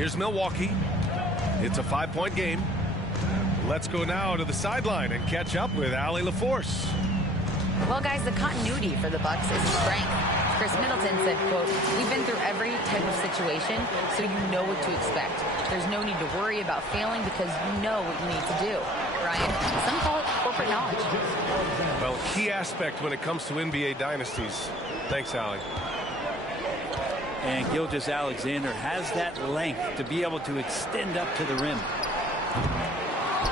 Here's Milwaukee. It's a 5-point game. Let's go now to the sideline and catch up with Allie LaForce. Well, guys, the continuity for the Bucks is strength. Chris Middleton said, quote, "We've been through every type of situation, so you know what to expect. There's no need to worry about failing because you know what you need to do." Ryan, some call it corporate knowledge. Well, key aspect when it comes to NBA dynasties. Thanks, Allie. And Gilgeous-Alexander has that length to be able to extend up to the rim.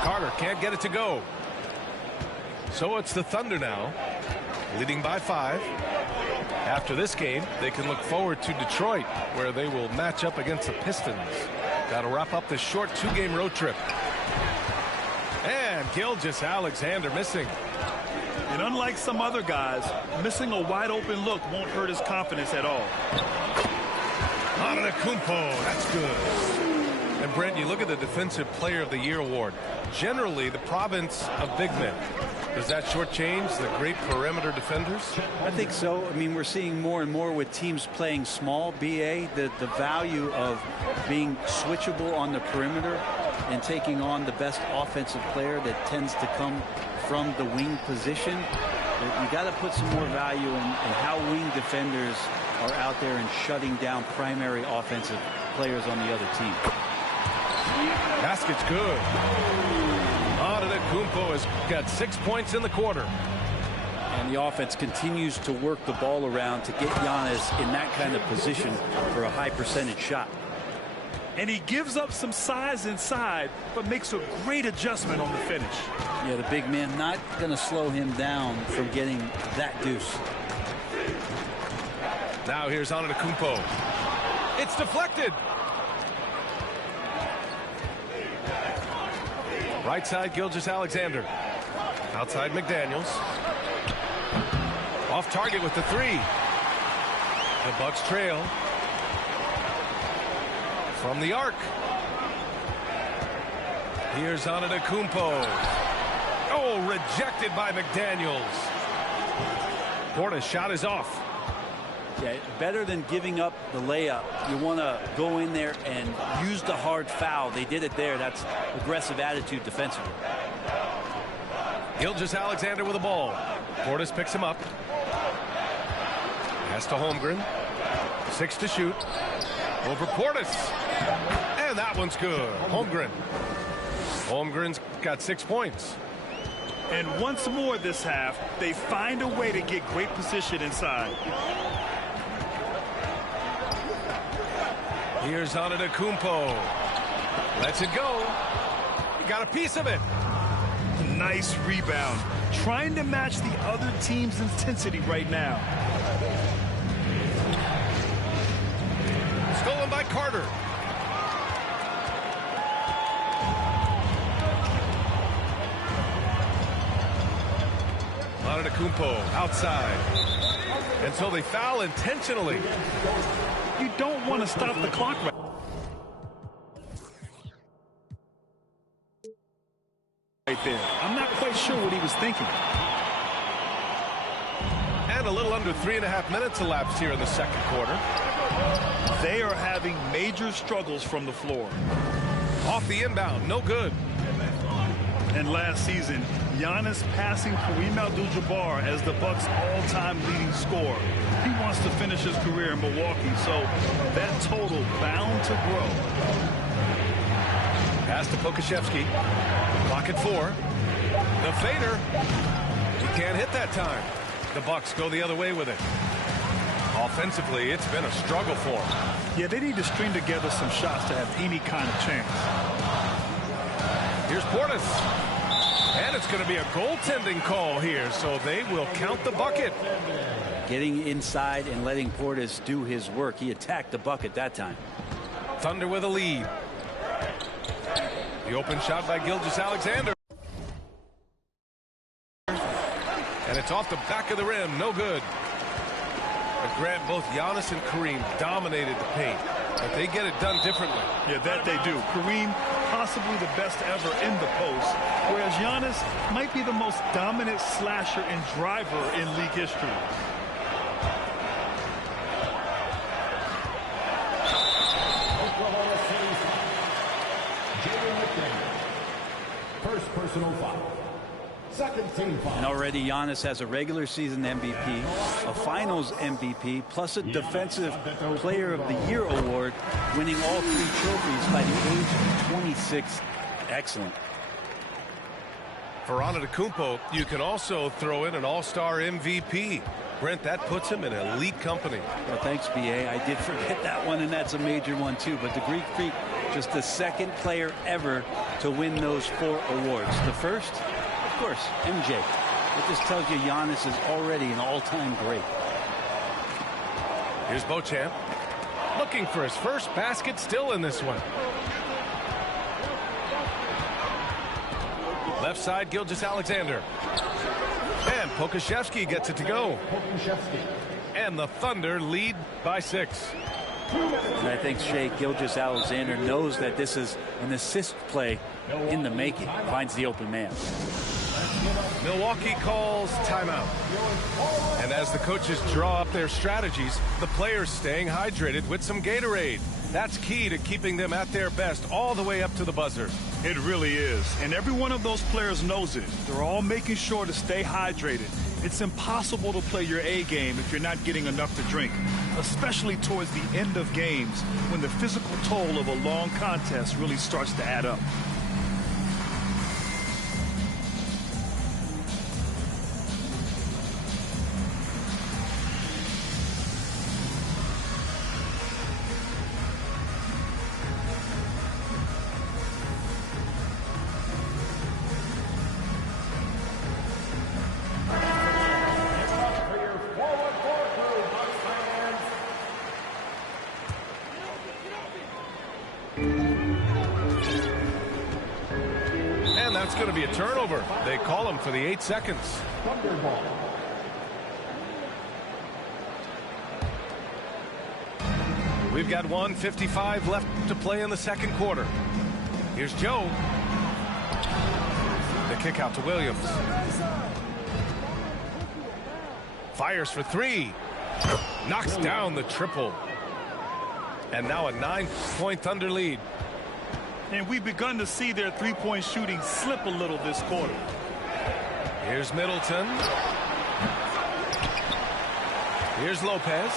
Carter can't get it to go. So it's the Thunder now, leading by 5. After this game, they can look forward to Detroit, where they will match up against the Pistons. Got to wrap up this short 2-game road trip. And Gilgeous-Alexander missing. And unlike some other guys, missing a wide-open look won't hurt his confidence at all. Antetokounmpo, that's good. And Brent, you look at the Defensive Player of the Year award. Generally, the province of big men. Does that shortchange the great perimeter defenders? I think so. I mean, we're seeing more and more with teams playing small, BA, the value of being switchable on the perimeter and taking on the best offensive player that tends to come from the wing position. You got to put some more value in how wing defenders are out there and shutting down primary offensive players on the other team. Basket's good. Antetokounmpo has got 6 points in the quarter. And the offense continues to work the ball around to get Giannis in that kind of position for a high percentage shot. And he gives up some size inside, but makes a great adjustment on the finish. Yeah, the big man not going to slow him down from getting that deuce. Now here's Antetokounmpo. It's deflected. Right side, Gilgeous-Alexander. Outside, McDaniels. Off target with the 3. The Bucks trail. From the arc. Here's Antetokounmpo. Oh, rejected by McDaniels. Portis' shot is off. Yeah, better than giving up the layup. You want to go in there and use the hard foul. They did it there. That's aggressive attitude defensively. Gilgeous-Alexander with the ball. Portis picks him up. Pass to Holmgren. 6 to shoot. Over Portis. And that one's good. Holmgren. Holmgren's got 6 points. And once more this half, they find a way to get great position inside. Here's Antetokounmpo. Lets it go. He got a piece of it. Nice rebound. Trying to match the other team's intensity right now. Stolen by Carter. Antetokounmpo outside. And so they foul intentionally. You don't want to stop the clock right there. I'm not quite sure what he was thinking. And a little under 3.5 minutes elapsed here in the second quarter. They are having major struggles from the floor. Off the inbound, no good. And last season, Giannis passing Kareem Abdul-Jabbar as the Bucks' all-time leading scorer. He wants to finish his career in Milwaukee, so that total bound to grow. Pass to Pokusevski. Clock at 4. The fader. He can't hit that time. The Bucks go the other way with it. Offensively, it's been a struggle for them. Yeah, they need to string together some shots to have any kind of chance. Here's Portis. And it's going to be a goaltending call here, so they will count the bucket. Getting inside and letting Portis do his work. He attacked the bucket that time. Thunder with a lead. The open shot by Gilgeous-Alexander. And it's off the back of the rim. No good. But Grant, both Giannis and Kareem dominated the paint. But they get it done differently. Yeah, that they do. Kareem, possibly the best ever in the post, whereas Giannis might be the most dominant slasher and driver in league history. personal foul. Second team foul. And already Giannis has a regular season MVP, a finals MVP, plus a defensive player of the year award, winning all 3 trophies by the age of 26. Excellent. For Antetokounmpo, you can also throw in an all-star MVP. Brent, that puts him in elite company. Well, thanks, B.A. I did forget that one, and that's a major one, too. But the Greek Freak, just the second player ever to win those 4 awards. The first, of course, MJ. It just tells you Giannis is already an all-time great. Here's Beauchamp. Looking for his first basket, still in this one. Left side, Gilgeous-Alexander. And Pokusevski gets it to go. And the Thunder lead by 6. And I think Shai Gilgeous-Alexander knows that this is an assist play in the making. Finds the open man. Milwaukee calls timeout. And as the coaches draw up their strategies, the players staying hydrated with some Gatorade. That's key to keeping them at their best all the way up to the buzzer. It really is. And every one of those players knows it. They're all making sure to stay hydrated. It's impossible to play your A game if you're not getting enough to drink, especially towards the end of games when the physical toll of a long contest really starts to add up. That's going to be a turnover. They call him for the 8 seconds. We've got 1:55 left to play in the second quarter. Here's Joe. The kick out to Williams. Fires for 3. Knocks down the triple. And now a 9-point Thunder lead. And we've begun to see their three-point shooting slip a little this quarter. Here's Middleton. Here's Lopez.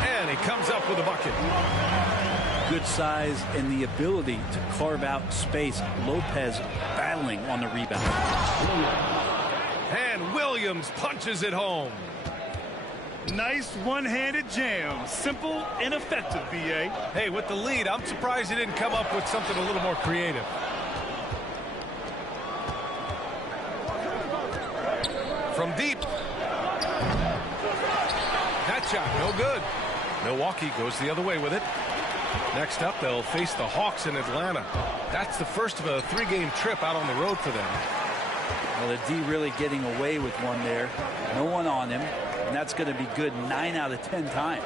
And he comes up with a bucket. Good size and the ability to carve out space. Lopez battling on the rebound. And Williams punches it home. Nice one-handed jam. Simple and effective, B.A. Hey, with the lead, I'm surprised he didn't come up with something a little more creative. From deep. That shot, no good. Milwaukee goes the other way with it. Next up, they'll face the Hawks in Atlanta. That's the first of a 3-game trip out on the road for them. Well, the D really getting away with one there. No one on him. And that's going to be good 9 out of 10 times.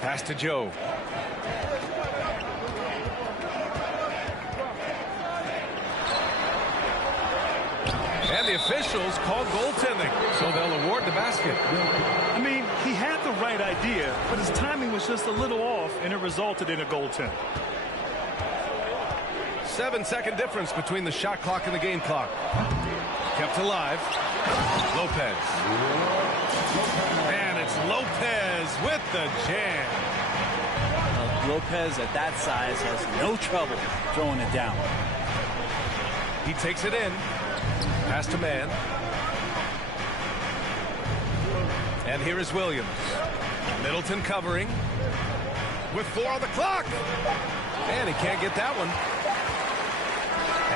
Pass to Joe. And the officials call goaltending, so they'll award the basket. I mean, he had the right idea, but his timing was just a little off, and it resulted in a goaltend. 7-second difference between the shot clock and the game clock. Kept alive. Lopez. And it's Lopez with the jam. Lopez at that size has no trouble throwing it down. He takes it in. Pass to man. And here is Williams. Middleton covering. With 4 on the clock. And he can't get that one.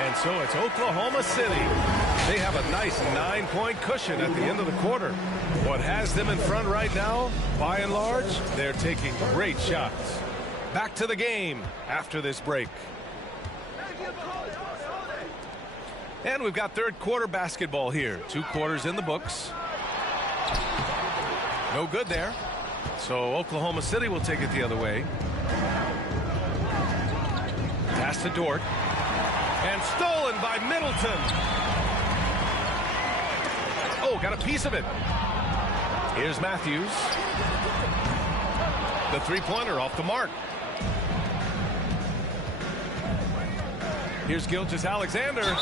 And so it's Oklahoma City. They have a nice 9-point cushion at the end of the quarter. What has them in front right now, by and large, they're taking great shots. Back to the game after this break. And we've got third quarter basketball here. 2 quarters in the books. No good there. So Oklahoma City will take it the other way. Pass to Dort. And stolen by Middleton. Oh, got a piece of it. Here's Matthews. The 3-pointer off the mark. Here's Gilgeous-Alexander.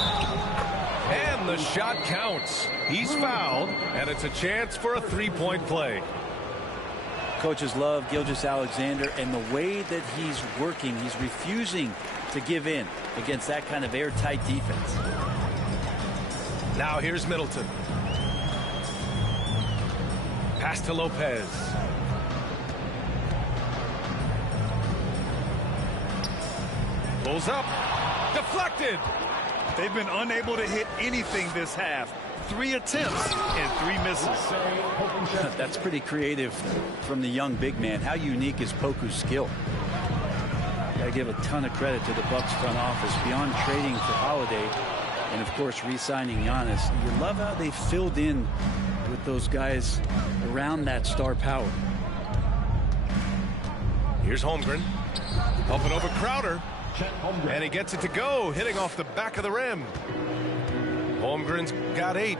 And the shot counts. He's fouled, and it's a chance for a three-point play. Coaches love Gilgeous-Alexander, and the way that he's working, he's refusing to give in against that kind of airtight defense. Now here's Middleton. Pass to Lopez. Pulls up. Deflected. They've been unable to hit anything this half. 3 attempts and 3 misses. That's pretty creative from the young big man. How unique is Poku's skill? I give a ton of credit to the Bucks front office. Beyond trading for Holiday and, of course, re-signing Giannis, you love how they filled in with those guys around that star power. Here's Holmgren. Up and over Crowder. And he gets it to go, hitting off the back of the rim. Holmgren's got 8.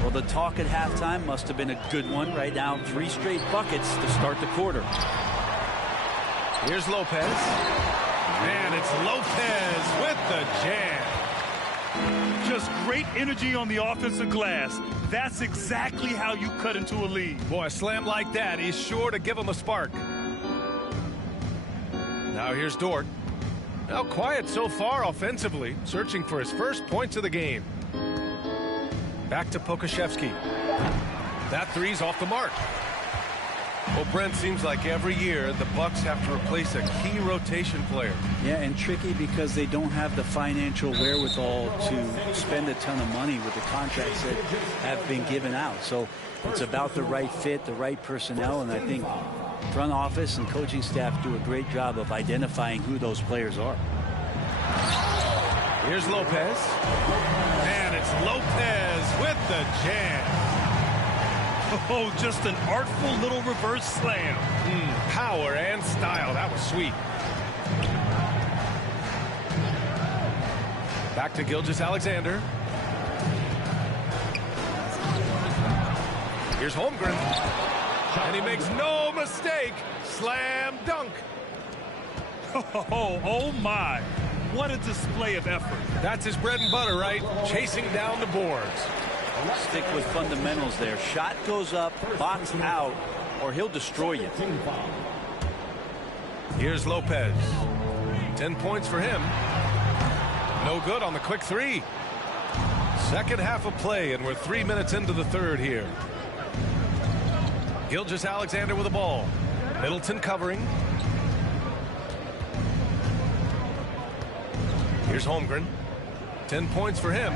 Well, the talk at halftime must have been a good one. Right now, 3 straight buckets to start the quarter. Here's Lopez. And it's Lopez with the jam. Just great energy on the offensive glass. That's exactly how you cut into a lead. Boy, a slam like that is sure to give him a spark. Now here's Dort. Now quiet so far offensively, searching for his first points of the game. Back to Pokusevski. That three's off the mark. Well, Brent, seems like every year the Bucks have to replace a key rotation player. Yeah, and tricky because they don't have the financial wherewithal to spend a ton of money with the contracts that have been given out. So it's about the right fit, the right personnel, and I think front office and coaching staff do a great job of identifying who those players are. Here's Lopez. And it's Lopez with the jam. Oh, just an artful little reverse slam. Power and style. That was sweet. Back to Gilgeous-Alexander. Here's Holmgren. And he makes no mistake. Slam dunk. Oh my. What a display of effort. That's his bread and butter, right? Chasing down the boards. Stick with fundamentals there. Shot goes up, box out, or he'll destroy you. Here's Lopez. 10 points for him. No good on the quick 3. Second half of play, and we're 3 minutes into the third here. Gilgeous-Alexander with the ball. Middleton covering. Here's Holmgren. 10 points for him.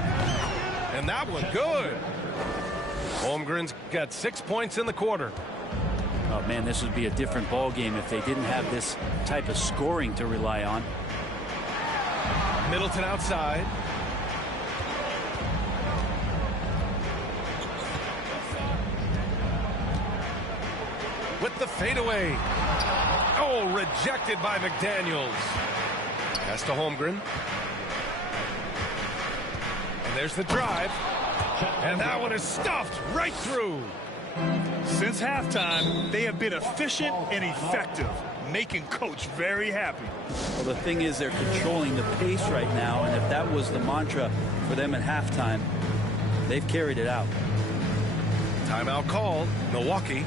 And that one good. Holmgren's got 6 points in the quarter. Oh, man, this would be a different ball game if they didn't have this type of scoring to rely on. Middleton outside. With the fadeaway. Oh, rejected by McDaniels. Pass to Holmgren. And there's the drive. And that one is stuffed right through. Since halftime, they have been efficient and effective, making Coach very happy. Well, the thing is, they're controlling the pace right now, and if that was the mantra for them at halftime, they've carried it out. Timeout called. Milwaukee.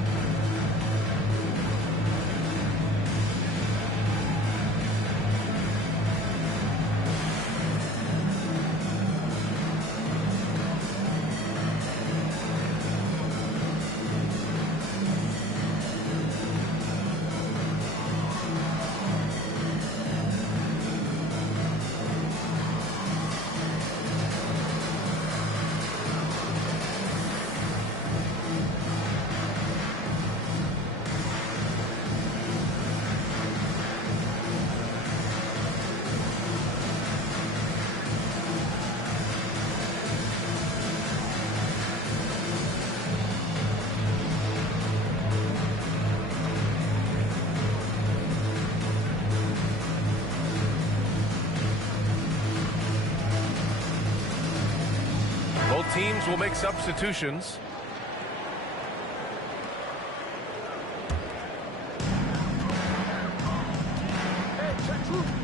Both teams will make substitutions.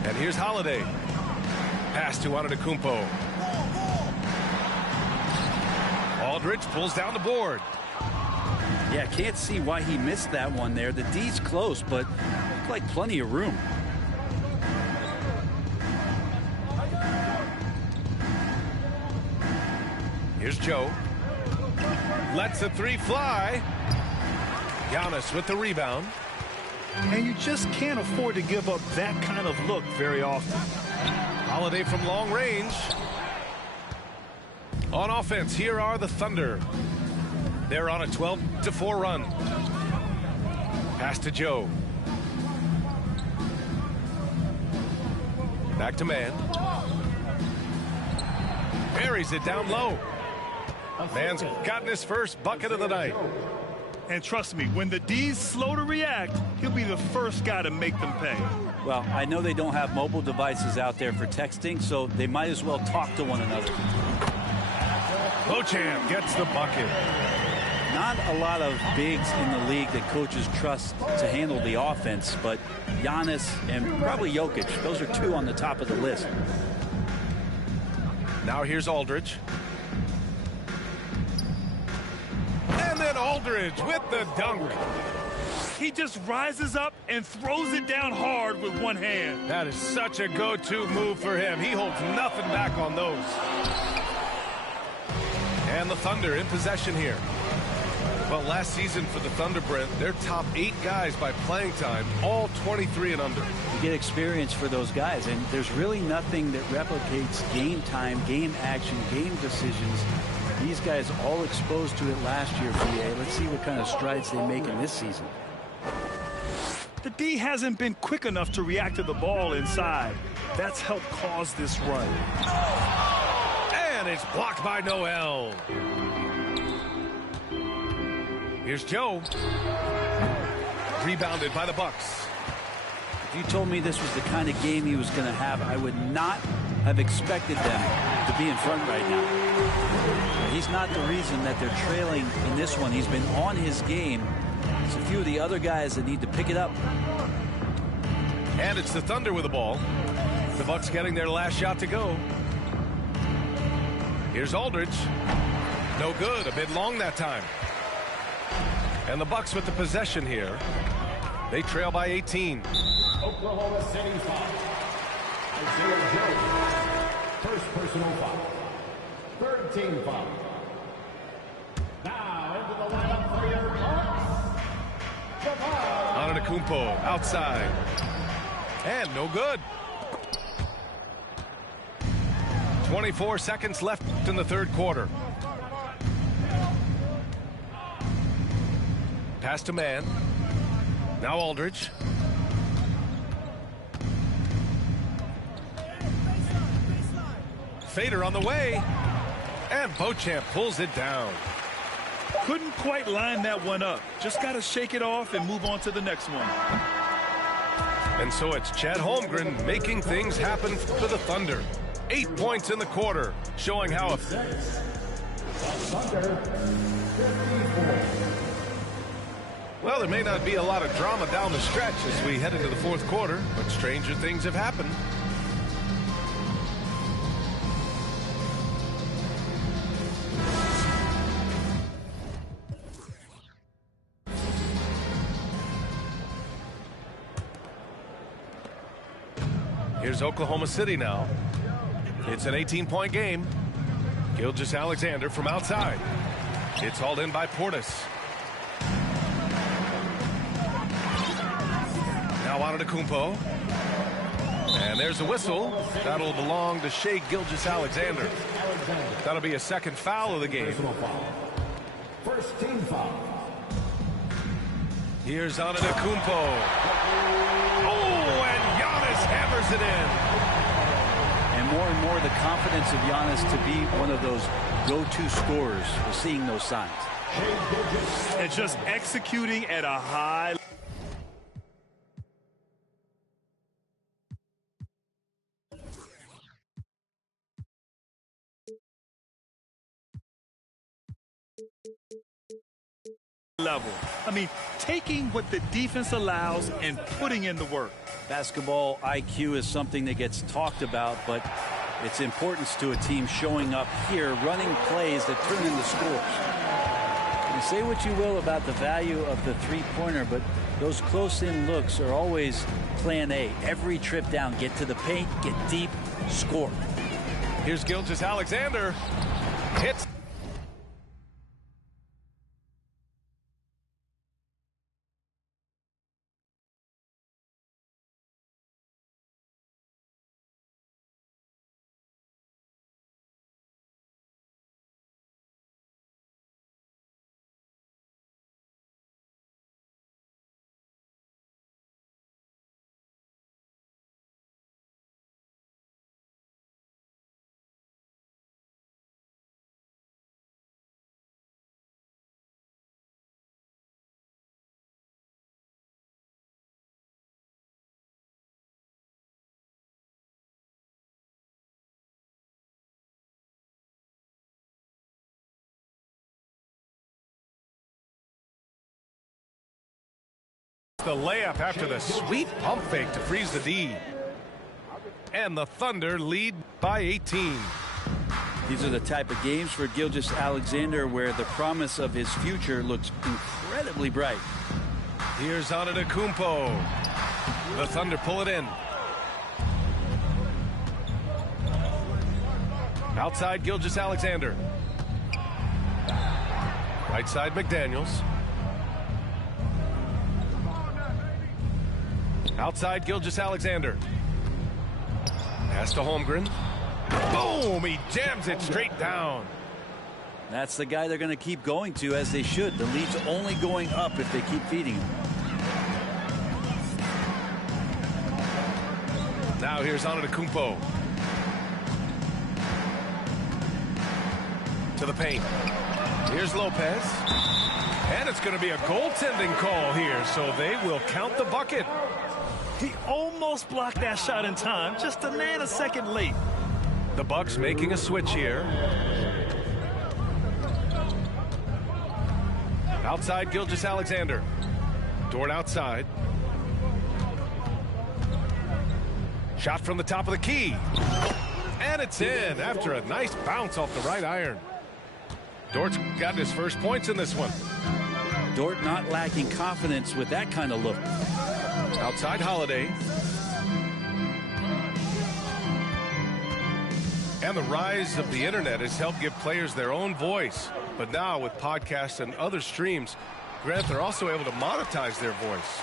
And here's Holiday. Pass to Antetokounmpo. Aldridge pulls down the board. Yeah, can't see why he missed that one there. The D's close, but looked like plenty of room. Here's Joe. Lets the three fly. Giannis with the rebound. And you just can't afford to give up that kind of look very often. Holiday from long range. On offense, here are the Thunder. They're on a 12-4 run. Pass to Joe. Back to man. Buries it down low. Man's gotten his first bucket of the night. And trust me, when the D's slow to react, he'll be the first guy to make them pay. Well, I know they don't have mobile devices out there for texting, so they might as well talk to one another. Beauchamp gets the bucket. Not a lot of bigs in the league that coaches trust to handle the offense, but Giannis and probably Jokic, those are two on the top of the list. Now here's Aldridge. And then Aldridge with the dunk. He just rises up and throws it down hard with one hand. That is such a go-to move for him. He holds nothing back on those. And the Thunder in possession here. Well, last season for the Thunder, Brent, their top 8 guys by playing time, all 23 and under. You get experience for those guys, and there's really nothing that replicates game time, game action, game decisions. These guys all exposed to it last year, VA. Let's see what kind of strides they make in this season. The D hasn't been quick enough to react to the ball inside. That's helped cause this run. And it's blocked by Noel. Here's Joe. Rebounded by the Bucks. If you told me this was the kind of game he was going to have, I would not have expected them to be in front right now. He's not the reason that they're trailing in this one. He's been on his game. It's a few of the other guys that need to pick it up. And it's the Thunder with the ball. The Bucks getting their last shot to go. Here's Aldridge. No good. A bit long that time. And the Bucks with the possession here. They trail by 18. Oklahoma City foul. Isaiah Joe. First personal foul. Third team foul. Now into the lineup for your Bucks. Antetokounmpo outside. And no good. 24 seconds left in the third quarter. Pass to man. Now Aldridge. Fader on the way. And Beauchamp pulls it down. Couldn't quite line that one up. Just got to shake it off and move on to the next one. And so it's Chet Holmgren making things happen for the Thunder. 8 points in the quarter, showing how well, there may not be a lot of drama down the stretch as we head into the fourth quarter, but stranger things have happened. Here's Oklahoma City now. It's an 18-point game. Gilgeous-Alexander from outside. It's hauled in by Portis. Now Antetokounmpo. And there's a whistle. That'll belong to Shai Gilgeous-Alexander. That'll be a second foul of the game. First team foul. Here's Antetokounmpo. Oh, and Giannis hammers it in. And more the confidence of Giannis to be one of those go-to scorers. We're seeing those signs. And just executing at a high level. I mean, taking what the defense allows and putting in the work. Basketball IQ is something that gets talked about, but its importance to a team showing up here, running plays that turn into scores. And say what you will about the value of the three-pointer, but those close-in looks are always plan A. Every trip down, get to the paint, get deep, score. Here's Gilgeous-Alexander. Hits. The layup after the sweet pump fake to freeze the D. And the Thunder lead by 18. These are the type of games for Gilgeous-Alexander where the promise of his future looks incredibly bright. Here's Antetokounmpo. The Thunder pull it in. Outside Gilgeous-Alexander. Right side McDaniels. Outside Gilgeous-Alexander. Pass to Holmgren. Boom! He jams it straight down. That's the guy they're going to keep going to, as they should. The lead's only going up if they keep feeding him. Now here's Antetokounmpo. To the paint. Here's Lopez. And it's going to be a goaltending call here, so they will count the bucket. He almost blocked that shot in time, just a nanosecond late. The Bucks making a switch here. Outside Gilgeous-Alexander. Dort outside. Shot from the top of the key. And it's in after a nice bounce off the right iron. Dort's got his first points in this one. Dort not lacking confidence with that kind of look. Outside Holiday. And the rise of the internet has helped give players their own voice. But now with podcasts and other streams, Grant, they're also able to monetize their voice.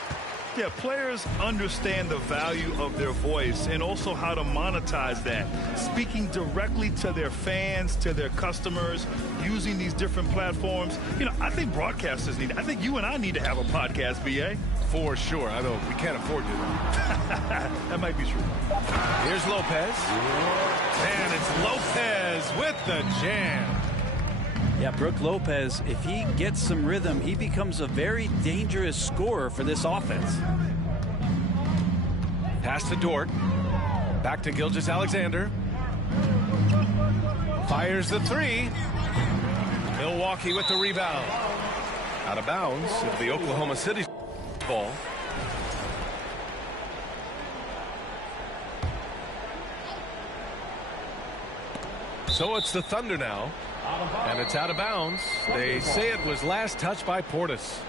Yeah, players understand the value of their voice and also how to monetize that. Speaking directly to their fans, to their customers, using these different platforms. You know, I think broadcasters need it. I think you and I need to have a podcast, BA. For sure. I know we can't afford to. That might be true. Here's Lopez. And it's Lopez with the jam. Yeah, Brook Lopez, if he gets some rhythm, he becomes a very dangerous scorer for this offense. Pass to Dort. Back to Gilgeous-Alexander. Fires the three. Milwaukee with the rebound. Out of bounds of the Oklahoma City ball. So it's the Thunder now. And it's out of bounds. They say it was last touched by Portis.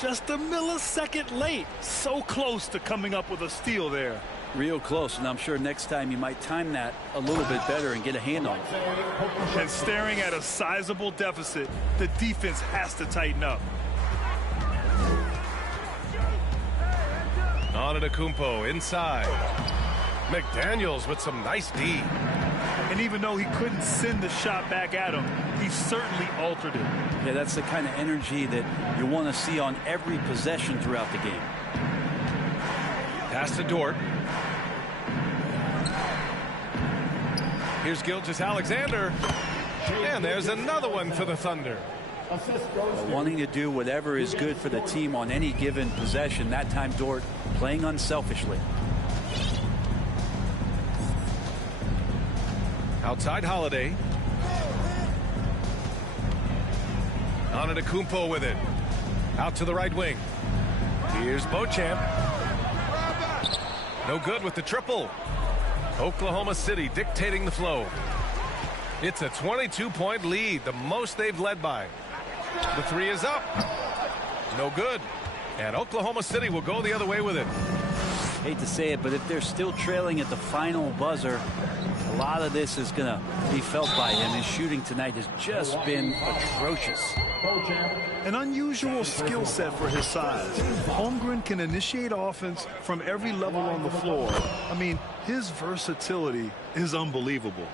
Just a millisecond late. So close to coming up with a steal there. Real close, and I'm sure next time you might time that a little bit better and get a hand on it. And staring at a sizable deficit, the defense has to tighten up. Antetokounmpo inside. McDaniels with some nice D. And even though he couldn't send the shot back at him, he certainly altered it. Yeah, that's the kind of energy that you want to see on every possession throughout the game. Pass to Dort. Here's Gilgeous-Alexander. And there's another one for the Thunder. Wanting to do whatever is good for the team on any given possession. That time Dort playing unselfishly. Outside Holiday. Antetokounmpo with it. Out to the right wing. Here's Beauchamp. No good with the triple. Oklahoma City dictating the flow. It's a 22-point lead, the most they've led by. The three is up. No good. And Oklahoma City will go the other way with it. Hate to say it, but if they're still trailing at the final buzzer, a lot of this is going to be felt by him. His shooting tonight has just been atrocious. An unusual skill set for his size. Holmgren can initiate offense from every level on the floor. I mean, his versatility is unbelievable.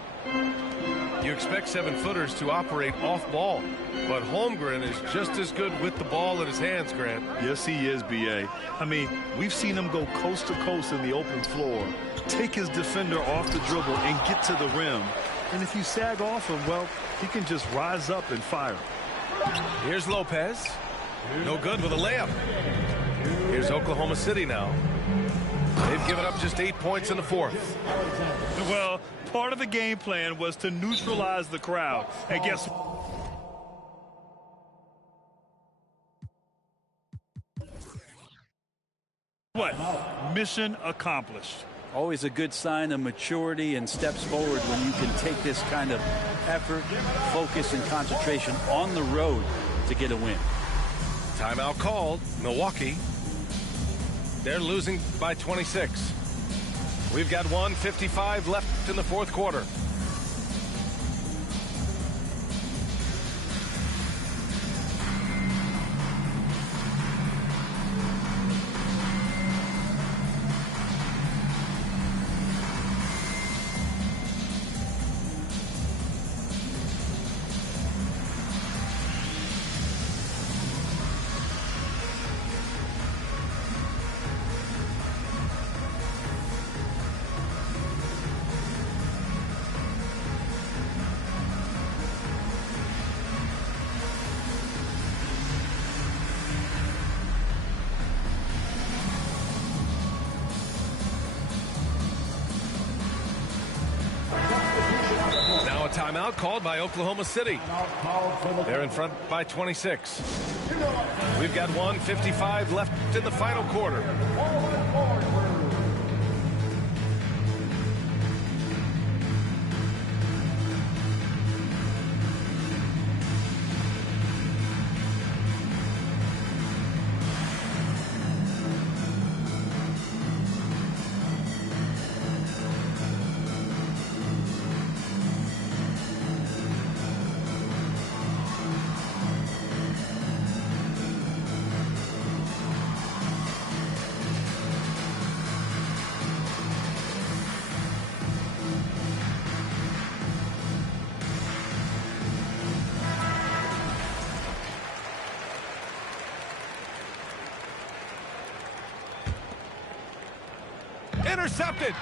You expect 7-footers to operate off ball, but Holmgren is just as good with the ball in his hands, Grant. Yes, he is, B.A. I mean, we've seen him go coast to coast in the open floor, take his defender off the dribble and get to the rim. And if you sag off him, well, he can just rise up and fire. Here's Lopez. No good with a layup. Here's Oklahoma City now. They've given up just 8 points in the fourth. Well, part of the game plan was to neutralize the crowd. And guess what? Mission accomplished. Always a good sign of maturity and steps forward when you can take this kind of effort, focus, and concentration on the road to get a win. Timeout called. Milwaukee. They're losing by 26. We've got 1:55 left in the fourth quarter. Timeout called by Oklahoma City. They're in front by 26. We've got 1:55 left in the final quarter. Intercepted.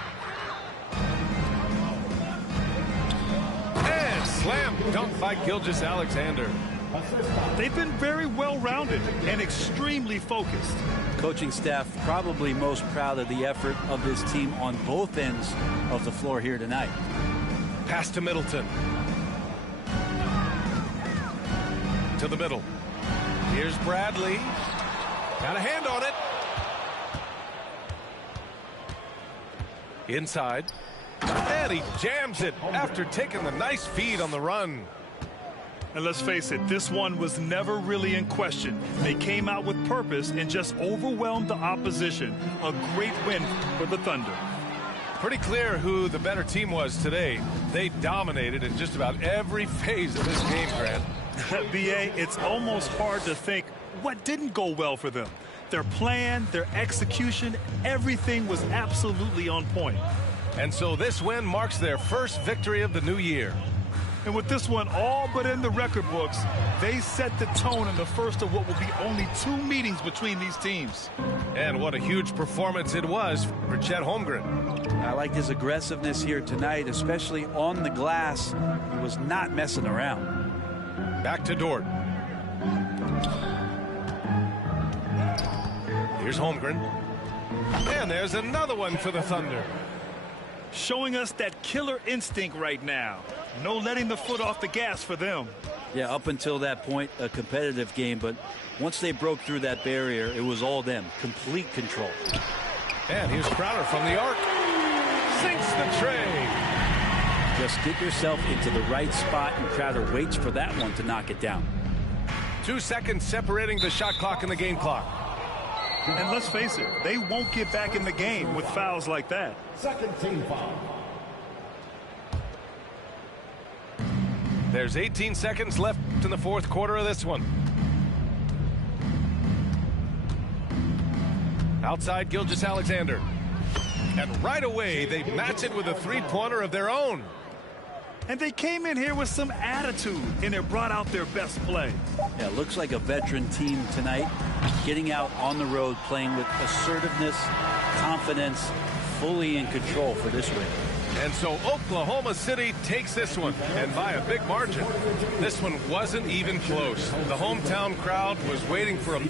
And slam dunk by Gilgeous-Alexander. They've been very well-rounded and extremely focused. Coaching staff probably most proud of the effort of this team on both ends of the floor here tonight. Pass to Middleton. To the middle. Here's Bradley. Got a hand on it. Inside. And he jams it after taking the nice feed on the run. And let's face it, this one was never really in question. They came out with purpose and just overwhelmed the opposition. A great win for the Thunder. Pretty clear who the better team was today. They dominated in just about every phase of this game, Grant. B.A., it's almost hard to think what didn't go well for them. Their plan, their execution, everything was absolutely on point. And so this win marks their first victory of the new year. And with this one all but in the record books, they set the tone in the first of what will be only 2 meetings between these teams. And what a huge performance it was for Chet Holmgren. I liked his aggressiveness here tonight, especially on the glass. He was not messing around. Back to Dort. Here's Holmgren. And there's another one for the Thunder. Showing us that killer instinct right now. No letting the foot off the gas for them. Yeah, up until that point, a competitive game. But once they broke through that barrier, it was all them. Complete control. And here's Crowder from the arc. sinks the tray. Just get yourself into the right spot, and Crowder waits for that one to knock it down. 2 seconds separating the shot clock and the game clock. And let's face it, they won't get back in the game with fouls like that. Second team foul. There's 18 seconds left in the fourth quarter of this one. Outside Gilgeous-Alexander. And right away, they match it with a three-pointer of their own. And they came in here with some attitude, and they brought out their best play. Yeah, it looks like a veteran team tonight, getting out on the road, playing with assertiveness, confidence, fully in control for this win. And so Oklahoma City takes this one, and by a big margin. This one wasn't even close. The hometown crowd was waiting for a